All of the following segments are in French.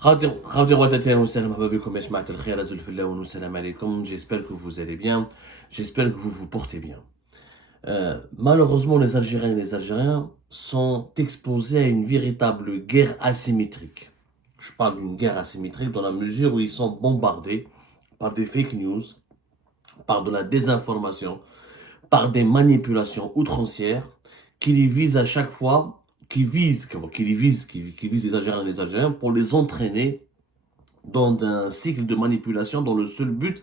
J'espère que vous allez bien, j'espère que vous vous portez bien. Malheureusement, les Algériens et les Algériens sont exposés à une véritable guerre asymétrique. Je parle d'une guerre asymétrique dans la mesure où ils sont bombardés par des fake news, par de la désinformation, par des manipulations outrancières qui les visent à chaque fois, qui visent les Algériens et les Algériens pour les entraîner dans un cycle de manipulation dont le seul but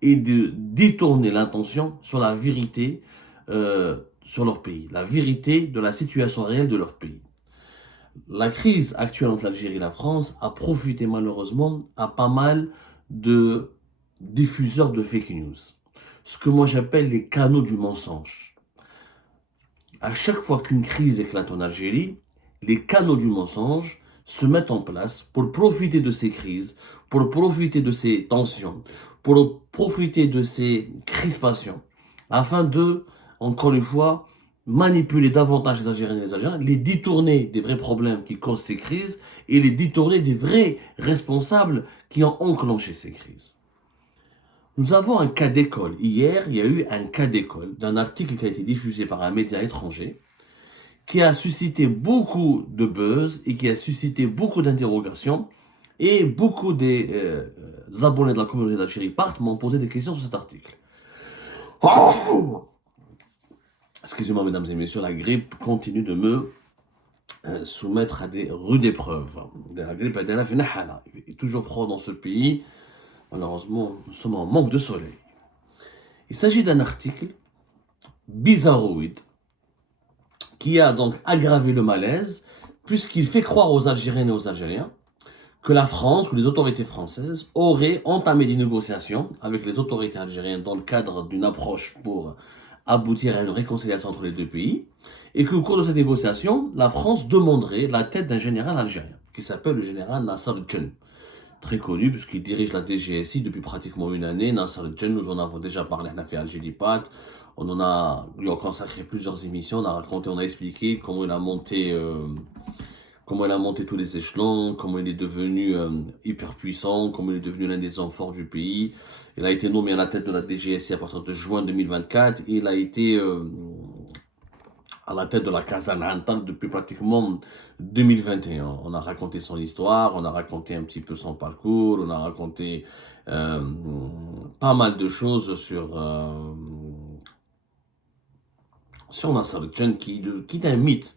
est de détourner l'attention sur la vérité sur leur pays, la vérité de la situation réelle de leur pays. La crise actuelle entre l'Algérie et la France a profité malheureusement à pas mal de diffuseurs de fake news. Ce que moi j'appelle les canaux du mensonge. À chaque fois qu'une crise éclate en Algérie, les canaux du mensonge se mettent en place pour profiter de ces crises, pour profiter de ces tensions, pour profiter de ces crispations, afin de, encore une fois, manipuler davantage les Algériens et les Algériens, les détourner des vrais problèmes qui causent ces crises et les détourner des vrais responsables qui ont enclenché ces crises. Nous avons un cas d'école. Hier, il y a eu un cas d'école d'un article qui a été diffusé par un média étranger qui a suscité beaucoup de buzz et qui a suscité beaucoup d'interrogations. Et beaucoup des abonnés de la communauté d'Algérie Part m'ont posé des questions sur cet article. Excusez-moi, mesdames et messieurs, la grippe continue de me soumettre à des rudes épreuves. La grippe est toujours froid dans ce pays. Malheureusement, nous sommes en manque de soleil. Il s'agit d'un article bizarroïde qui a donc aggravé le malaise puisqu'il fait croire aux Algériennes et aux Algériens que la France, que les autorités françaises auraient entamé des négociations avec les autorités algériennes dans le cadre d'une approche pour aboutir à une réconciliation entre les deux pays, et qu'au cours de cette négociation, la France demanderait la tête d'un général algérien, qui s'appelle le général Nasser Djenn. Très connu, puisqu'il dirige la DGSI depuis pratiquement une année. Nasser Djenn, nous en avons déjà parlé, on a fait Algérie-Pat, lui a consacré plusieurs émissions, on a expliqué comment il a monté tous les échelons, comment il est devenu hyper puissant, comment il est devenu l'un des hommes forts du pays. Il a été nommé à la tête de la DGSI à partir de juin 2024 et il a été à la tête de la Casa Nantal depuis pratiquement 2021. On a raconté son histoire, on a raconté un petit peu son parcours, on a raconté pas mal de choses sur Nasser Djenn qui est un mythe.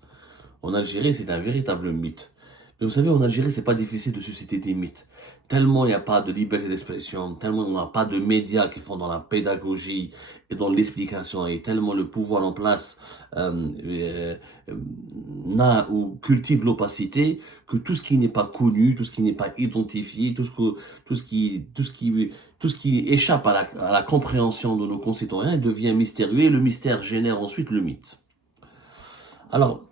En Algérie, c'est un véritable mythe. Mais vous savez, en Algérie, c'est pas difficile de susciter des mythes. Tellement il n'y a pas de liberté d'expression, tellement il n'y a pas de médias qui font dans la pédagogie et dans l'explication, et tellement le pouvoir en place n'a ou cultive l'opacité, que tout ce qui n'est pas connu, tout ce qui n'est pas identifié, tout ce qui échappe à la compréhension de nos concitoyens devient mystérieux, et le mystère génère ensuite le mythe. Alors,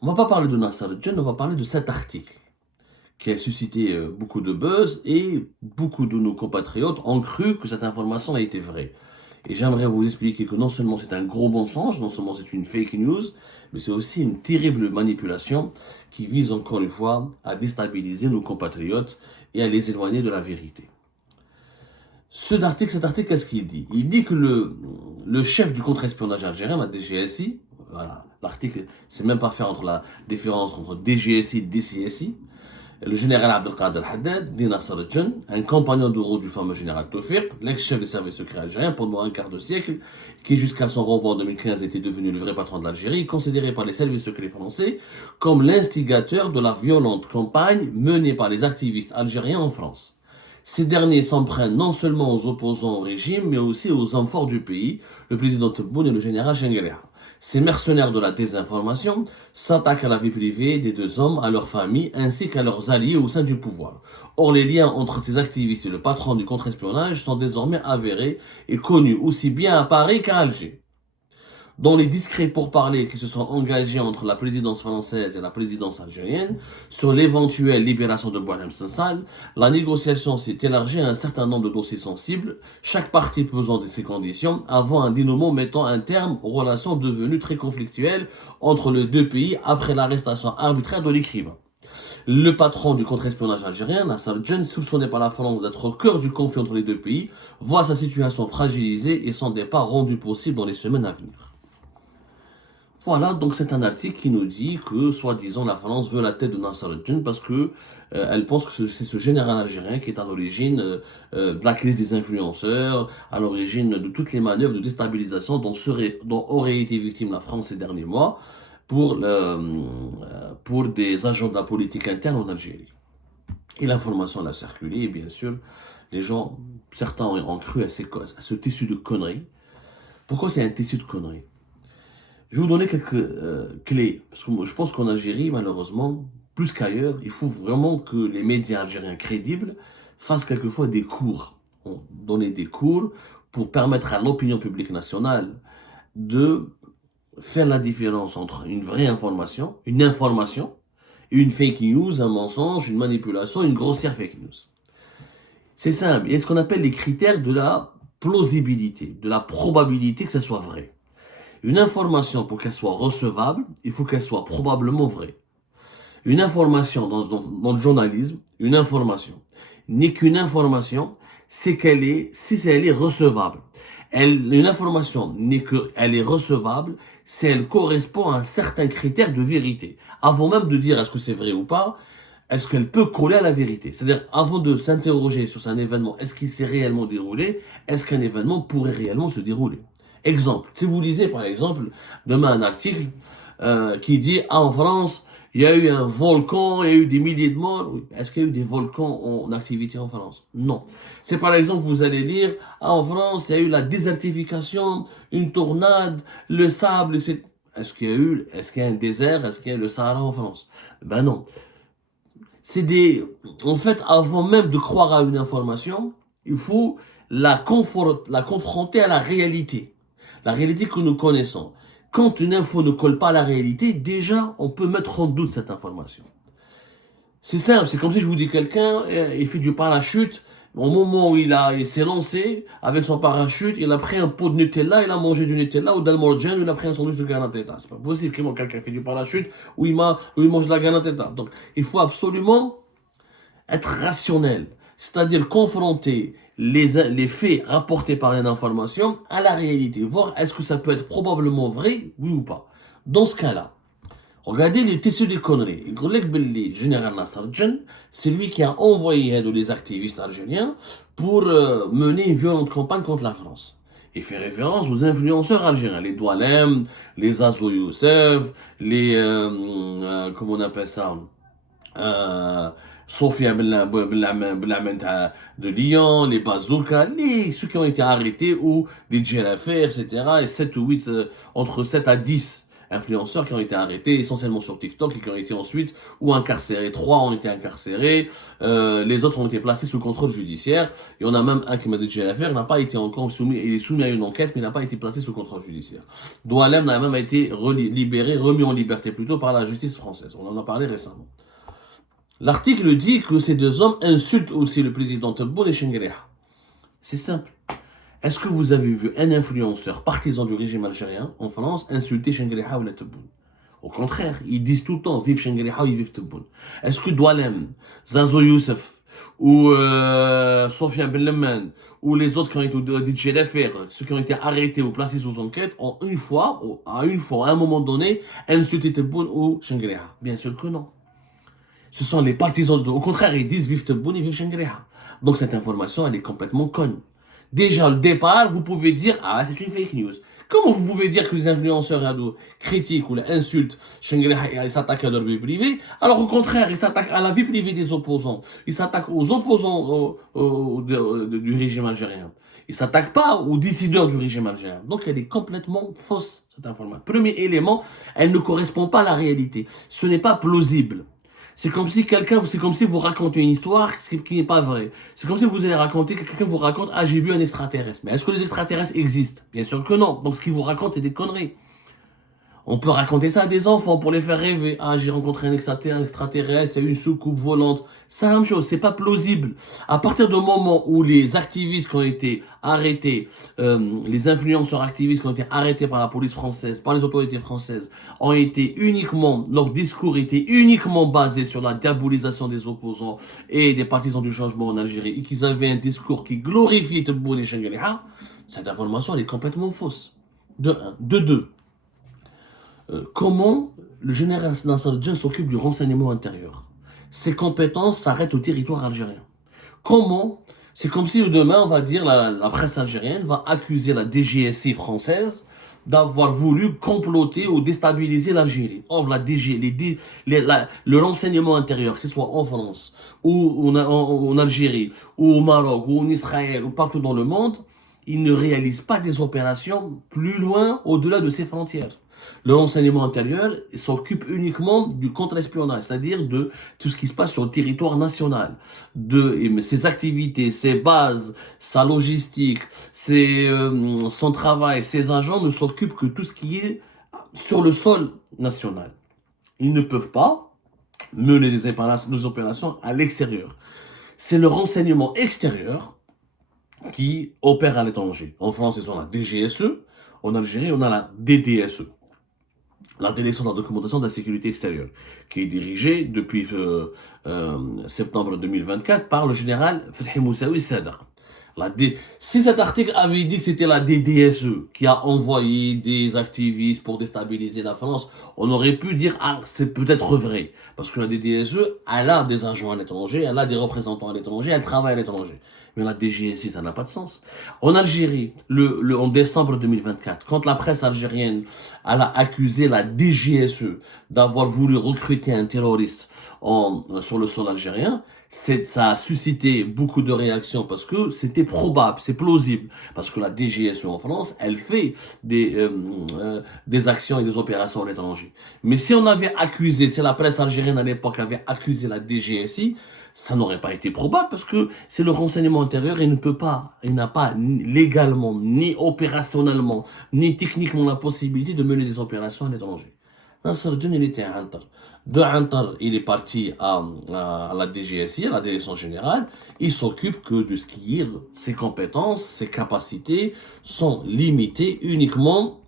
on va pas parler de Nasser Djenn, on va parler de cet article qui a suscité beaucoup de buzz, et beaucoup de nos compatriotes ont cru que cette information a été vraie. Et j'aimerais vous expliquer que non seulement c'est un gros mensonge, non seulement c'est une fake news, mais c'est aussi une terrible manipulation qui vise encore une fois à déstabiliser nos compatriotes et à les éloigner de la vérité. Cet article, qu'est-ce qu'il dit? Il dit que le chef du contre-espionnage algérien, la DGSI, voilà, l'article, c'est même pas faire entre la différence entre DGSI et DCSI, le général Abdelkader Haddad, dit Nasser Djenn, un compagnon de route du fameux général Tawfiq, l'ex-chef des services secrets algériens pendant un quart de siècle, qui jusqu'à son renvoi en 2015 était devenu le vrai patron de l'Algérie, considéré par les services secrets français comme l'instigateur de la violente campagne menée par les activistes algériens en France. Ces derniers s'en prennent non seulement aux opposants au régime, mais aussi aux hommes forts du pays, le président Tebboune et le général Chengueria. Ces mercenaires de la désinformation s'attaquent à la vie privée des deux hommes, à leurs familles, ainsi qu'à leurs alliés au sein du pouvoir. Or, les liens entre ces activistes et le patron du contre-espionnage sont désormais avérés et connus aussi bien à Paris qu'à Alger. Dans les discrets pourparlers qui se sont engagés entre la présidence française et la présidence algérienne sur l'éventuelle libération de Boualem Sansal, la négociation s'est élargie à un certain nombre de dossiers sensibles, chaque partie pesant de ses conditions, avant un dénouement mettant un terme aux relations devenues très conflictuelles entre les deux pays après l'arrestation arbitraire de l'écrivain. Le patron du contre-espionnage algérien, Nassar Djen, soupçonné par la France d'être au cœur du conflit entre les deux pays, voit sa situation fragilisée et son départ rendu possible dans les semaines à venir. Voilà, donc c'est un article qui nous dit que, soi-disant, la France veut la tête de Nassar Djen parce que elle pense que c'est ce général algérien qui est à l'origine de la crise des influenceurs, à l'origine de toutes les manœuvres de déstabilisation dont aurait été victime la France ces derniers mois pour des agendas politiques internes en Algérie. Et l'information a circulé, et bien sûr, les gens, certains ont cru à ce tissu de conneries. Pourquoi c'est un tissu de conneries? Je vais vous donner quelques clés, parce que moi, je pense qu'en Algérie, malheureusement, plus qu'ailleurs, il faut vraiment que les médias algériens crédibles fassent quelquefois des cours, donner des cours pour permettre à l'opinion publique nationale de faire la différence entre une vraie information, une une fake news, un mensonge, une manipulation, une grossière fake news. C'est simple, il y a ce qu'on appelle les critères de la plausibilité, de la probabilité que ça soit vrai. Une information, pour qu'elle soit recevable, il faut qu'elle soit probablement vraie. Une information dans le journalisme, une information n'est qu'une information, si elle est recevable. Une information n'est qu'elle est recevable si elle correspond à un certain critère de vérité. Avant même de dire est-ce que c'est vrai ou pas, est-ce qu'elle peut coller à la vérité? C'est-à-dire, avant de s'interroger sur un événement, est-ce qu'il s'est réellement déroulé? Est-ce qu'un événement pourrait réellement se dérouler? Exemple, si vous lisez par exemple demain un article qui dit en France, il y a eu un volcan, il y a eu des milliers de morts. Oui. Est-ce qu'il y a eu des volcans en activité en France? Non. C'est par exemple, vous allez lire, en France, il y a eu la désertification, une tornade, le sable, etc. Est-ce qu'il y a un désert? Est-ce qu'il y a le Sahara en France? Ben non. En fait, avant même de croire à une information, il faut la confronter à la réalité que nous connaissons. Quand une info ne colle pas à la réalité, déjà, on peut mettre en doute cette information. C'est simple, c'est comme si je vous dis quelqu'un, il fait du parachute, au moment où il s'est lancé avec son parachute, il a pris un pot de Nutella, il a mangé du Nutella ou d'Almorgen, il a pris un sandwich de Ganateta. C'est pas possible que quelqu'un fait du parachute où il mange de la Ganateta. Donc, il faut absolument être rationnel, c'est-à-dire confronter les faits rapportés par une information à la réalité, voir est-ce que ça peut être probablement vrai, oui ou pas. Dans ce cas-là, regardez les tissus des conneries. Le général Nassar Djen, c'est lui qui a envoyé les activistes algériens pour mener une violente campagne contre la France. Il fait référence aux influenceurs algériens, les Doualem, les Azo Youssef, comment on appelle ça, Sofia de Lyon, les Bazooka, ceux qui ont été arrêtés ou des Djeraffer, etc. Et 7 ou 8, entre 7 à 10 influenceurs qui ont été arrêtés, essentiellement sur TikTok, et qui ont été ensuite ou incarcérés. 3 ont été incarcérés, les autres ont été placés sous contrôle judiciaire. Et on a même un qui m'a dit Djeraffer, il n'a pas été encore soumis, il est soumis à une enquête, mais il n'a pas été placé sous contrôle judiciaire. Doualem n'a même été remis en liberté plutôt par la justice française. On en a parlé récemment. L'article dit que ces deux hommes insultent aussi le président Tebboune et Chenguereha. C'est simple. Est-ce que vous avez vu un influenceur partisan du régime algérien en France insulter Chenguereha ou la Tebboune? Au contraire, ils disent tout le temps vive Chenguereha ou vive Tebboune. Est-ce que Doualem, Zazo Youssef ou Sofiane Benlemen ou les autres qui ont été Djeraffer, ceux qui ont été arrêtés ou placés sous enquête, ont à un moment donné, insulté Tebboune ou Chenguereha? Bien sûr que non. Ce sont les partisans, au contraire, ils disent vive Tebboune et vive Chenguereha. Donc cette information, elle est complètement conne. Déjà, au départ, vous pouvez dire, ah, c'est une fake news. Comment vous pouvez dire que les influenceurs critiquent ou insultent Chenguereha et s'attaquent à leur vie privée, alors au contraire, ils s'attaquent à la vie privée des opposants. Ils s'attaquent aux opposants du régime algérien. Ils ne s'attaquent pas aux dissidents du régime algérien. Donc elle est complètement fausse, cette information. Premier élément, elle ne correspond pas à la réalité. Ce n'est pas plausible. C'est comme si vous racontez une histoire qui n'est pas vraie. C'est comme si vous allez raconter, que quelqu'un vous raconte, ah, j'ai vu un extraterrestre. Mais est-ce que les extraterrestres existent? Bien sûr que non. Donc ce qu'il vous raconte, c'est des conneries. On peut raconter ça à des enfants pour les faire rêver. Ah, j'ai rencontré un extraterrestre, il y a eu une soucoupe volante. C'est la même chose, c'est pas plausible. À partir du moment où les activistes qui ont été arrêtés, les influenceurs activistes qui ont été arrêtés par la police française, par les autorités françaises, ont été uniquement, leur discours était uniquement basé sur la diabolisation des opposants et des partisans du changement en Algérie, et qu'ils avaient un discours qui glorifiait Tebboune et Chengelha, cette information elle est complètement fausse. De un. De deux. Comment le général Nasser s'occupe du renseignement intérieur? Ses compétences s'arrêtent au territoire algérien. Comment? C'est comme si demain, on va dire, la presse algérienne va accuser la DGSI française d'avoir voulu comploter ou déstabiliser l'Algérie. Or, la DG, le renseignement intérieur, que ce soit en France, ou en Algérie, ou au Maroc, ou en Israël, ou partout dans le monde, il ne réalise pas des opérations plus loin, au-delà de ses frontières. Le renseignement intérieur s'occupe uniquement du contre-espionnage, c'est-à-dire de tout ce qui se passe sur le territoire national, de ses activités, ses bases, sa logistique, son travail, ses agents ne s'occupent que de tout ce qui est sur le sol national. Ils ne peuvent pas mener des opérations à l'extérieur. C'est le renseignement extérieur qui opère à l'étranger. En France, ils ont la DGSE. En Algérie, on a la DDSE, la Direction de la documentation de la sécurité extérieure, qui est dirigée depuis septembre 2024 par le général Fethi Moussaoui Sadr. Si cet article avait dit que c'était la DDSE qui a envoyé des activistes pour déstabiliser la France, on aurait pu dire ah c'est peut-être vrai, parce que la DDSE elle a des agents à l'étranger, elle a des représentants à l'étranger, elle travaille à l'étranger. Mais la DGSI, ça n'a pas de sens. En Algérie, en décembre 2024, quand la presse algérienne elle a accusé la DGSE d'avoir voulu recruter un terroriste sur le sol algérien, ça a suscité beaucoup de réactions parce que c'était probable, c'est plausible. Parce que la DGSE en France, elle fait des actions et des opérations à l'étranger. Mais si on avait accusé, si la presse algérienne à l'époque avait accusé la DGSI, ça n'aurait pas été probable parce que c'est le renseignement intérieur et il n'a pas légalement, ni opérationnellement, ni techniquement la possibilité de mener des opérations à l'étranger. Nasser Djen, il était à Antar. De Antar, il est parti à la DGSI, à la Direction Générale. Il s'occupe que de ce qui est ses compétences, ses capacités sont limitées uniquement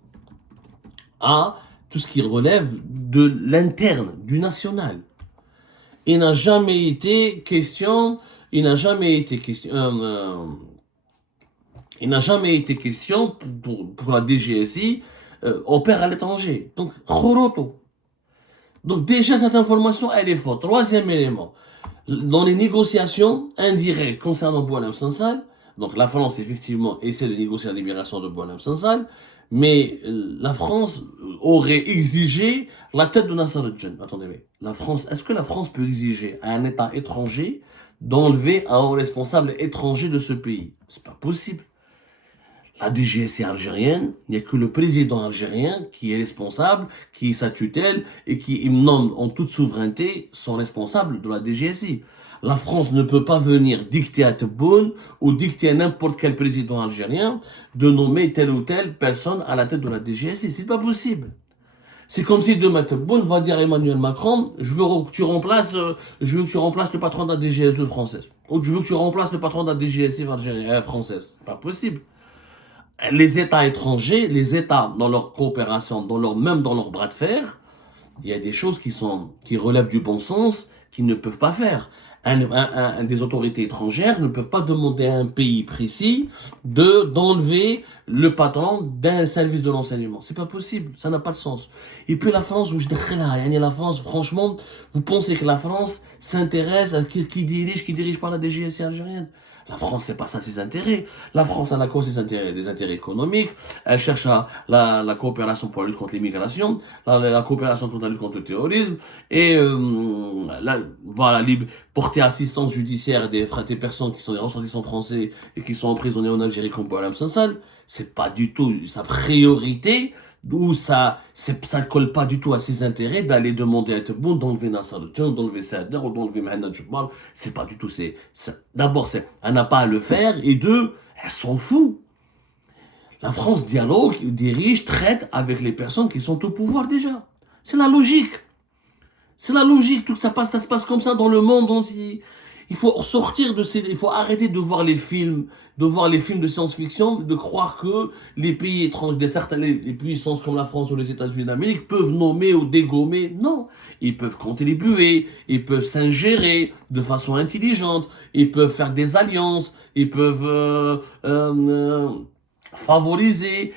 à tout ce qui relève de l'interne, du national. Il n'a jamais été question, il n'a jamais été question pour la DGSI opère à l'étranger. Donc, khoroto. Donc déjà, cette information, elle est fausse. Troisième élément, dans les négociations indirectes concernant Boualem Sansal, donc la France, effectivement, essaie de négocier la libération de Boualem Sansal, mais la France aurait exigé la tête de Nasser Djen. Attendez, mais est-ce que la France peut exiger à un État étranger d'enlever un responsable étranger de ce pays? C'est pas possible. La DGSI algérienne, il n'y a que le président algérien qui est responsable, qui est sa tutelle et qui nomme en toute souveraineté son responsable de la DGSI. La France ne peut pas venir dicter à Tebboune ou dicter à n'importe quel président algérien de nommer telle ou telle personne à la tête de la DGSI. C'est pas possible. C'est comme si demain Tebboune va dire à Emmanuel Macron, je veux que tu remplaces le patron de la DGSE française. Ou je veux que tu remplaces le patron de la DGSI française. C'est pas possible. Les États étrangers, les États dans leur coopération, même dans leur bras de fer, il y a des choses qui relèvent du bon sens, qu'ils ne peuvent pas faire. Des autorités étrangères ne peuvent pas demander à un pays précis d'enlever le patron d'un service de renseignement. C'est pas possible, ça n'a pas de sens. Et puis la France, la France, franchement, vous pensez que la France s'intéresse à qui dirige pas la DGSI algérienne? La France, c'est pas ça ses intérêts. La France, elle a quoi ses intérêts? Des intérêts économiques. Elle cherche la coopération pour la lutte contre l'immigration, la coopération contre la lutte contre le terrorisme, et porter assistance judiciaire des personnes qui sont des ressortissants français et qui sont emprisonnés en Algérie comme Boualem Sansal. C'est pas du tout sa priorité. D'où ça colle pas du tout à ses intérêts d'aller demander à Tebboune d'enlever Nasser Djen, d'enlever Sader ou d'enlever Mohamed Jebbar. C'est pas du tout, d'abord, elle n'a pas à le faire, et deux, elle s'en fout. La France dialogue, dirige, traite avec les personnes qui sont au pouvoir déjà. C'est la logique. C'est la logique. Tout ça se passe comme ça dans le monde entier. Il faut sortir de ces, il faut arrêter de voir les films, de science-fiction, de croire que les pays étrangers, les puissances comme la France ou les États-Unis d'Amérique peuvent nommer ou dégommer. Non. Ils peuvent contribuer, ils peuvent s'ingérer de façon intelligente, ils peuvent faire des alliances, ils peuvent, favoriser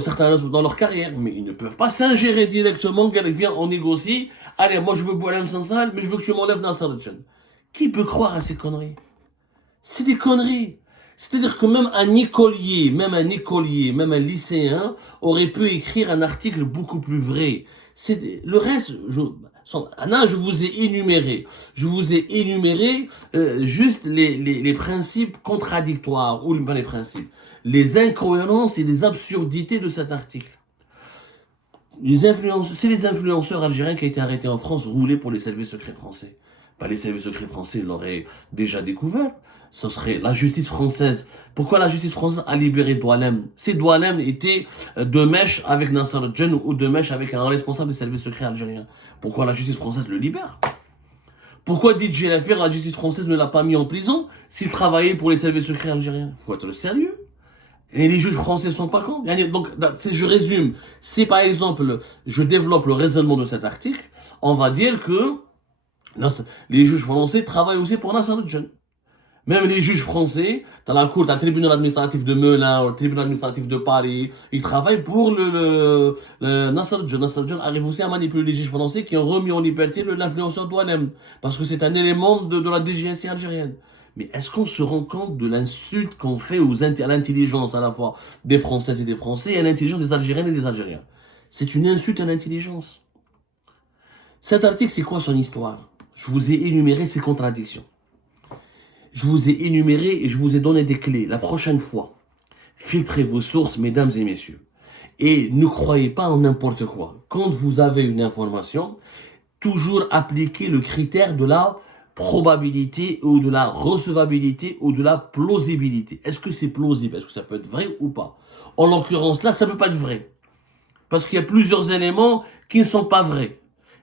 certains dans leur carrière, mais ils ne peuvent pas s'ingérer directement. Viens, on négocie. Allez, moi je veux Boualem Sansal, mais je veux que tu m'enlèves Nasser Al-Jan. Qui peut croire à ces conneries? C'est des conneries. C'est-à-dire que même un écolier, même un lycéen aurait pu écrire un article beaucoup plus vrai. Le reste, je vous ai énuméré. Juste les principes contradictoires, ou pas les principes, les incohérences et les absurdités de cet article. C'est les influenceurs algériens qui ont été arrêtés en France, roulés pour les services secrets français. Pas les services secrets français l'auraient déjà découvert. Ce serait la justice française. Pourquoi la justice française a libéré Doualem? Si Doualem était de mèche avec Nasser Al-Jan ou de mèche avec un responsable des services secrets algériens, pourquoi la justice française le libère? Pourquoi DJ Lafir, la justice française ne l'a pas mis en prison s'il travaillait pour les services secrets algériens? Faut être sérieux. Et les juges français sont pas cons. Donc, je résume. Si par exemple, je développe le raisonnement de cet article, on va dire que les juges français travaillent aussi pour Nasser Al-Jan. Même les juges français, t'as la cour, t'as le tribunal administratif de Melun, le tribunal administratif de Paris, ils travaillent pour le Nasser Al-Jan. Nasser Al-Jan arrive aussi à manipuler les juges français qui ont remis en liberté l'influenceur Doualem. Parce que c'est un élément de la DGSI algérienne. Mais est-ce qu'on se rend compte de l'insulte qu'on fait à l'intelligence à la fois des Françaises et des Français et à l'intelligence des Algériennes et des Algériens? C'est une insulte à l'intelligence. Cet article, c'est quoi son histoire? Je vous ai énuméré ses contradictions. Je vous ai énuméré et je vous ai donné des clés. La prochaine fois, filtrez vos sources, mesdames et messieurs. Et ne croyez pas en n'importe quoi. Quand vous avez une information, toujours appliquez le critère de la probabilité ou de la recevabilité ou de la plausibilité. Est-ce que c'est plausible? Est-ce que ça peut être vrai ou pas? En l'occurrence, là, ça ne peut pas être vrai. Parce qu'il y a plusieurs éléments qui ne sont pas vrais.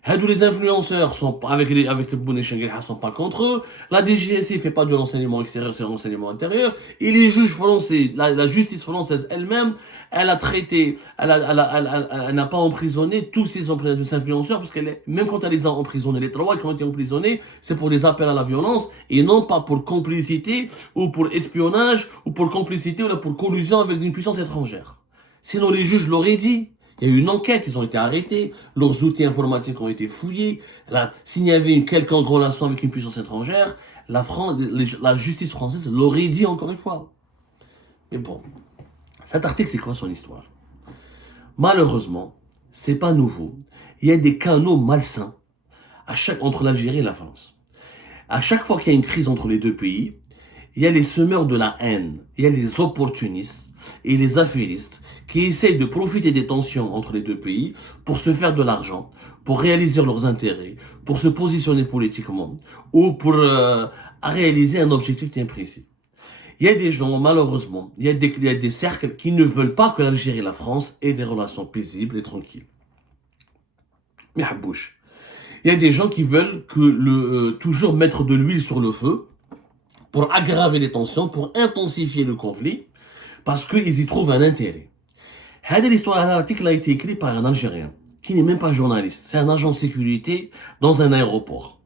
Les influenceurs sont avec Tebboune et Chenguel sont pas contre eux. La DGSI fait pas de l'enseignement extérieur, c'est l'enseignement intérieur. Et les juges français, la justice française elle-même, elle a traité, elle n'a pas emprisonné tous ces influenceurs parce même quand elle les a emprisonnés, les trois qui ont été emprisonnés, c'est pour des appels à la violence et non pas pour complicité ou pour espionnage ou pour complicité ou pour collusion avec une puissance étrangère. Sinon les juges l'auraient dit. Il y a eu une enquête, ils ont été arrêtés, leurs outils informatiques ont été fouillés. S'il y avait une quelconque relation avec une puissance étrangère, la justice française l'aurait dit encore une fois. Mais bon, cet article, c'est quoi son histoire? Malheureusement, c'est pas nouveau. Il y a des canaux malsains entre l'Algérie et la France. À chaque fois qu'il y a une crise entre les deux pays, il y a les semeurs de la haine, il y a les opportunistes et les affairistes qui essayent de profiter des tensions entre les deux pays pour se faire de l'argent, pour réaliser leurs intérêts, pour se positionner politiquement ou pour réaliser un objectif bien précis. Il y a des gens, malheureusement, il y a des cercles qui ne veulent pas que l'Algérie et la France aient des relations paisibles et tranquilles. Mais à bouche. Il y a des gens qui veulent toujours mettre de l'huile sur le feu pour aggraver les tensions, pour intensifier le conflit, parce qu'ils y trouvent un intérêt. L'article a été écrit par un Algérien, qui n'est même pas journaliste, c'est un agent de sécurité dans un aéroport.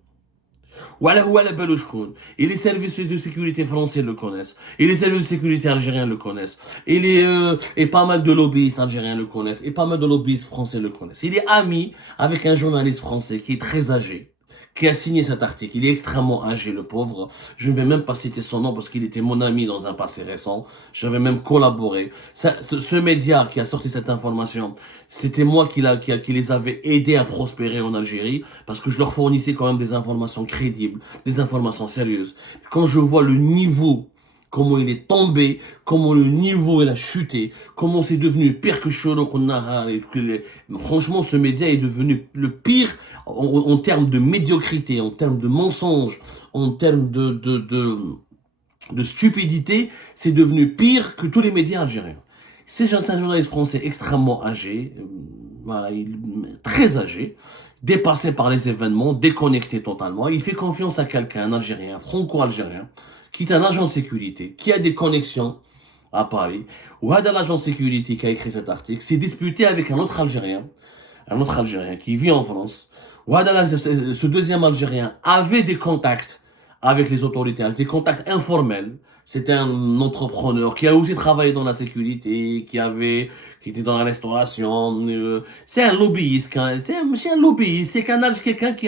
Et les services de sécurité français le connaissent, et les services de sécurité algériens le connaissent, et pas mal de lobbyistes algériens le connaissent, et pas mal de lobbyistes français le connaissent. Il est ami avec un journaliste français qui est très âgé, qui a signé cet article. Il est extrêmement âgé, le pauvre. Je ne vais même pas citer son nom parce qu'il était mon ami dans un passé récent. J'avais même collaboré. Ce média qui a sorti cette information, c'était moi qui les avais aidés à prospérer en Algérie parce que je leur fournissais quand même des informations crédibles, des informations sérieuses. Quand je vois le niveau, comment il est tombé, comment le niveau il a chuté, comment c'est devenu pire que Shorouk Nahar. Franchement, ce média est devenu le pire en termes de médiocrité, en termes de mensonges, en termes de de stupidité, c'est devenu pire que tous les médias algériens. C'est un journaliste français extrêmement âgé, voilà, très âgé, dépassé par les événements, déconnecté totalement. Il fait confiance à quelqu'un, un Algérien, franco-algérien, qui est un agent de sécurité, qui a des connexions à Paris. Ou l'agent de sécurité qui a écrit cet article s'est disputé avec un autre Algérien qui vit en France. Ou ce deuxième Algérien avait des contacts avec les autorités, des contacts informels. C'était un entrepreneur qui a aussi travaillé dans la sécurité, qui était dans la restauration. C'est un lobbyiste, c'est un lobbyiste, c'est quelqu'un qui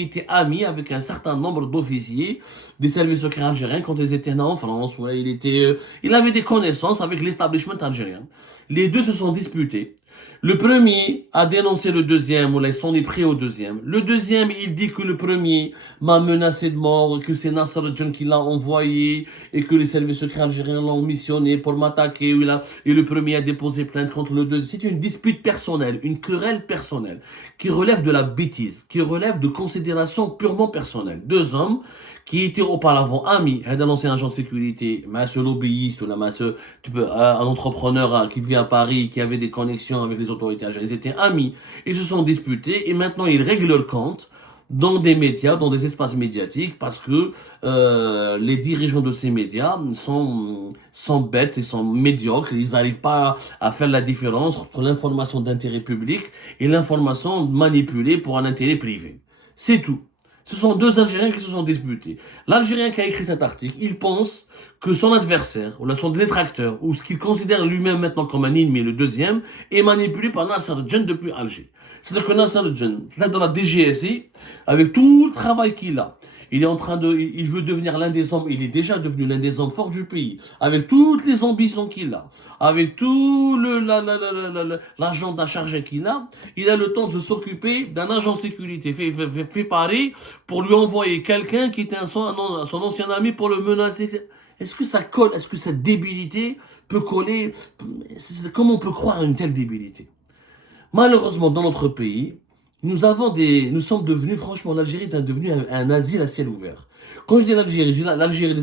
était ami avec un certain nombre d'officiers des services secrets algériens quand ils étaient en France. Ouais, il avait des connaissances avec l'establishment algérien. Les deux se sont disputés. Le premier a dénoncé le deuxième, ou là, ils sont pris au deuxième. Le deuxième, il dit que le premier m'a menacé de mort, que c'est Nasser John qui l'a envoyé, et que les services secrets algériens l'ont missionné pour m'attaquer, et le premier a déposé plainte contre le deuxième. C'est une dispute personnelle, une querelle personnelle, qui relève de la bêtise, qui relève de considérations purement personnelles. Deux hommes, qui étaient auparavant amis, un ancien agent de sécurité, un lobbyiste, ou un entrepreneur qui vit à Paris, qui avait des connexions avec les autorités algériennes, ils étaient amis, ils se sont disputés, et maintenant ils règlent leur compte dans des médias, dans des espaces médiatiques, parce que les dirigeants de ces médias sont bêtes, ils sont médiocres, ils n'arrivent pas à faire la différence entre l'information d'intérêt public et l'information manipulée pour un intérêt privé. C'est tout. Ce sont deux Algériens qui se sont disputés. L'Algérien qui a écrit cet article, il pense que son adversaire, ou son détracteur, ou ce qu'il considère lui-même maintenant comme un ennemi, le deuxième, est manipulé par Nasser Djen depuis Alger. C'est-à-dire que Nasser Djen, là dans la DGSI, avec tout le travail qu'il a, il veut devenir l'un des hommes, il est déjà devenu l'un des hommes forts du pays, avec toutes les ambitions qu'il a, avec tout l'agenda chargé qu'il a, il a le temps de s'occuper d'un agent de sécurité fait Paris pour lui envoyer quelqu'un qui était son ancien ami pour le menacer. Est-ce que ça colle? Est-ce que cette débilité peut coller? Comment on peut croire à une telle débilité? Malheureusement, dans notre pays, nous sommes devenus, franchement, l'Algérie est devenue un asile à ciel ouvert. Quand je dis l'Algérie, je dis l'Algérie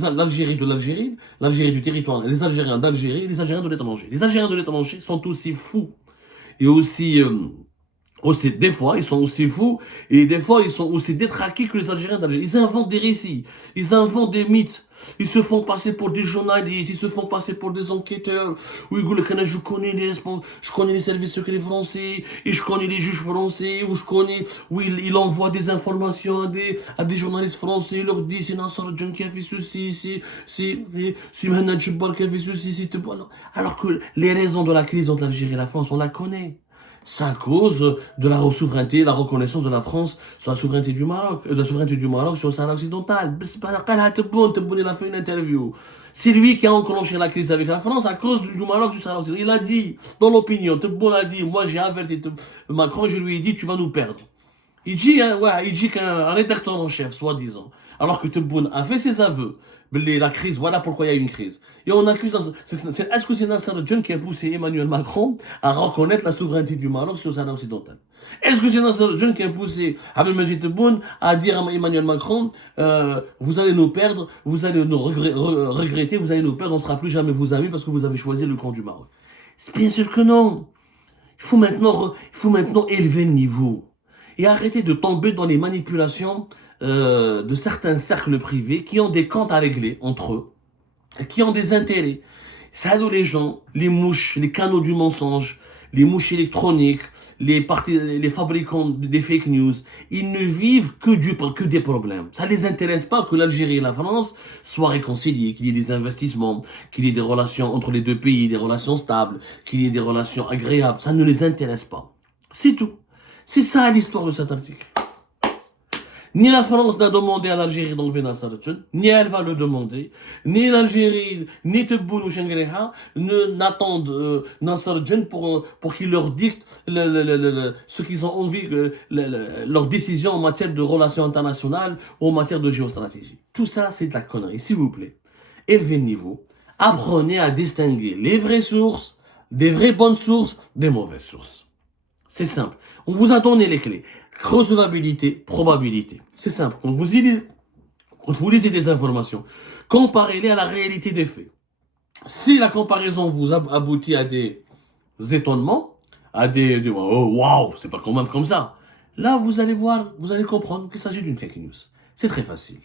du territoire, les Algériens d'Algérie, les Algériens de l'étranger. Les Algériens de l'étranger sont aussi fous et aussi, des fois, ils sont aussi fous, et des fois, ils sont aussi détraqués que les Algériens d'Algérie. Ils inventent des récits, ils inventent des mythes, ils se font passer pour des journalistes, ils se font passer pour des enquêteurs. Oui, je connais les services secrets français, et je connais les juges français, il envoie des informations à des journalistes français, il leur dit, c'est Nasser Djen qui a fait ceci, c'est Mohamed Jebbar qui a fait ceci, alors que les raisons de la crise entre l'Algérie et la France, on la connaît. C'est à cause de la souveraineté, la reconnaissance de la France sur la souveraineté du Maroc, sur le Sahara occidental. Il a fait une interview. C'est lui qui a enclenché la crise avec la France à cause du Maroc, du Sahara occidental. Il a dit, dans l'opinion, Tebboune a dit, moi j'ai averti Macron, je lui ai dit, tu vas nous perdre. Il dit qu'un rédacteur en chef, soi-disant, alors que Tebboune a fait ses aveux, la crise, voilà pourquoi il y a eu une crise. Et on accuse, est-ce que c'est Nasser Djen qui a poussé Emmanuel Macron à reconnaître la souveraineté du Maroc sur le Sahara occidental? Est-ce que c'est Nasser Djen qui a poussé Abdelmajid Tebboune à dire à Emmanuel Macron, vous allez nous perdre, vous allez nous regretter, vous allez nous perdre, on ne sera plus jamais vos amis parce que vous avez choisi le camp du Maroc? C'est bien sûr que non. Il faut maintenant élever le niveau et arrêter de tomber dans les manipulations de certains cercles privés qui ont des comptes à régler entre eux, qui ont des intérêts. Ça, les gens, les mouches, les canaux du mensonge, les mouches électroniques, les fabricants des fake news, ils ne vivent que des problèmes. Ça les intéresse pas que l'Algérie et la France soient réconciliées, qu'il y ait des investissements, qu'il y ait des relations entre les deux pays, des relations stables, qu'il y ait des relations agréables. Ça ne les intéresse pas. C'est tout. C'est ça l'histoire de cet article. Ni la France n'a demandé à l'Algérie d'enlever Nasser Djen, ni elle va le demander, ni l'Algérie, ni Tebboune ou Chengreha n'attendent Nasser Djen pour qu'il leur dicte ce qu'ils ont envie, leurs décisions en matière de relations internationales ou en matière de géostratégie. Tout ça, c'est de la connerie. S'il vous plaît, élevez le niveau, apprenez à distinguer les vraies sources, des vraies bonnes sources, des mauvaises sources. C'est simple. On vous a donné les clés. Recevabilité, probabilité. C'est simple. Quand vous lisez des informations, comparez-les à la réalité des faits. Si la comparaison vous aboutit à des étonnements, à des oh waouh, c'est pas quand même comme ça. Là, vous allez voir, vous allez comprendre qu'il s'agit d'une fake news. C'est très facile.